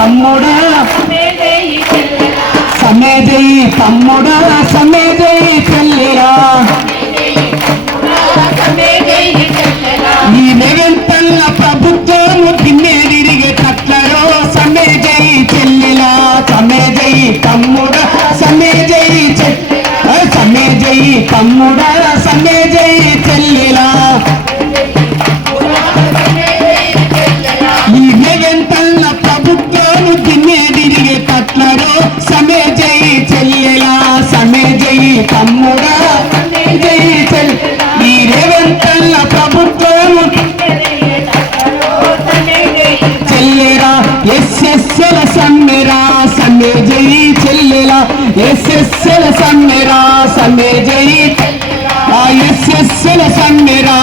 తమ్ముడా. సమేజయి తమ్ముడా సమేజయి ఎస్ఎస్ఎల సమ్మెరా సమ్మె జయి ఆ ఎస్ఎస్ఎల సమ్మెరా.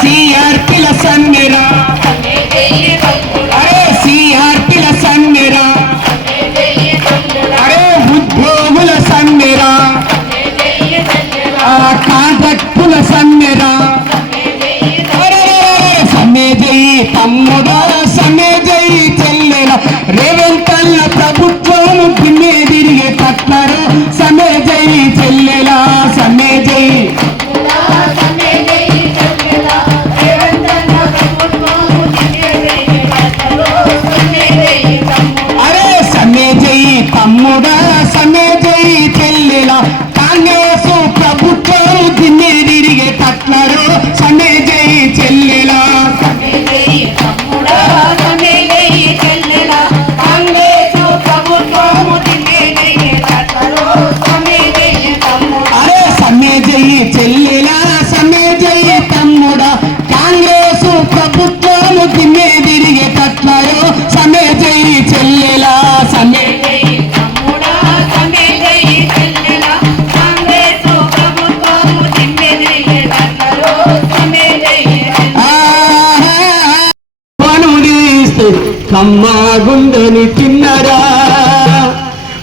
సిఆర్పిల సమ్మెరా. Para సమ్మాగుండని తిన్నరా?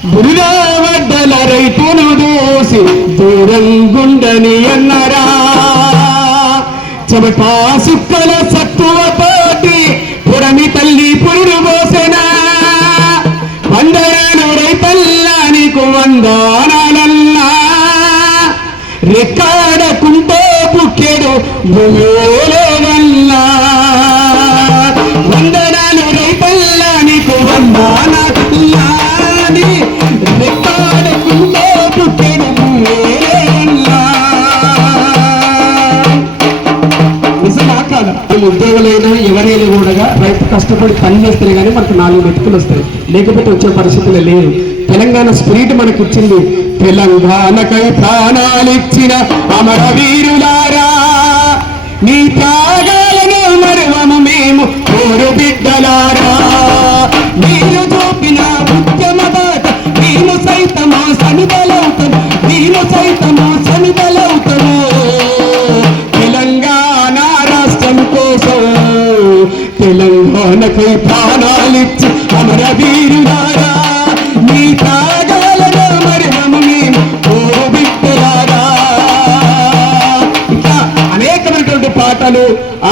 బురిగా వడ్డల రైతును దోసి దూరం గుండని అన్నరా చెమట సుక్కల సత్తువ పోటి పురమి తల్లి పురుడు పోసెనా? వందరాను రైతల్లా నీకు వందానాలల్లా? రెక్కాడకుంటే బుక్కెడు భూమిలో కష్టపడి పని చేస్తేనే కానీ మనకు నాలుగు మెతుకులు వస్తాయి. లేకపోతే వచ్చే పరిస్థితులు లేవు. తెలంగాణ స్పిరిట్ మనకి ఇచ్చింది తెలంగాణకై ప్రాణాలిచ్చిన అమరవీరులారా నీ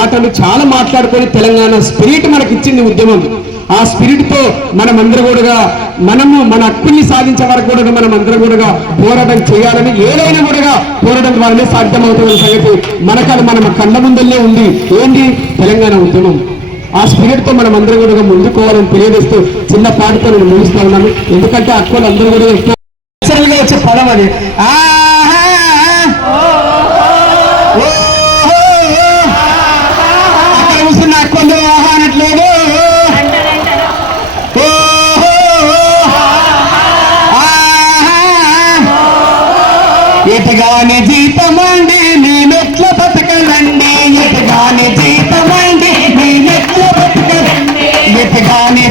అతను ఆటలు చాలా మాట్లాడుకొని తెలంగాణ స్పిరిట్ మనకి ఇచ్చింది ఉద్యమం. ఆ స్పిరిట్తో మనం అందరూ కూడా మనము మన హక్కుల్ని సాధించే వరకు కూడా మనం అందరూ కూడా పోరాటం చేయాలని ఏదైనా కూడా పోరాటం ద్వారానే సాధ్యమవుతున్న సంగతి మనకది మన కళ్ళ ముందల్లే ఉంది. ఏంటి తెలంగాణ ఉద్యమం. ఆ స్పిరిట్తో మనం అందరూ కూడా ముందుకోవాలని తెలియజేస్తూ చిన్న పాటతో నేను ముగిస్తా ఉన్నాను. ఎందుకంటే అక్కలు అందరూ కూడా ఎక్కువ వచ్చే పదం అది. ఆ ఎటుగాని జీతమండి నీ మెట్ల బతకలండి ఎటుగాని జీతమండి నీ మెట్ల బతకలండి ఎటుగాని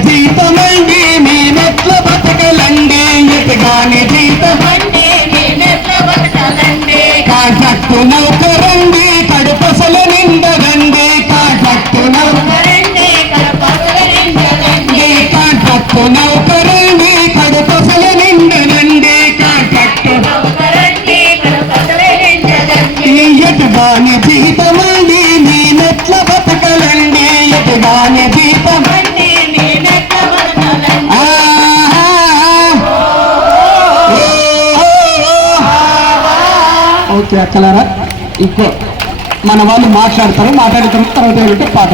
ఎదగాని దీపమండి నేనెట్ల బతకలండి. ఎదగాని దీపమండి ఓకే అక్కలారా ఇంకో మన వాళ్ళు మాట్లాడతారు మాట్లాడిన తర్వాత తర్వాత ఏంటంటే పాట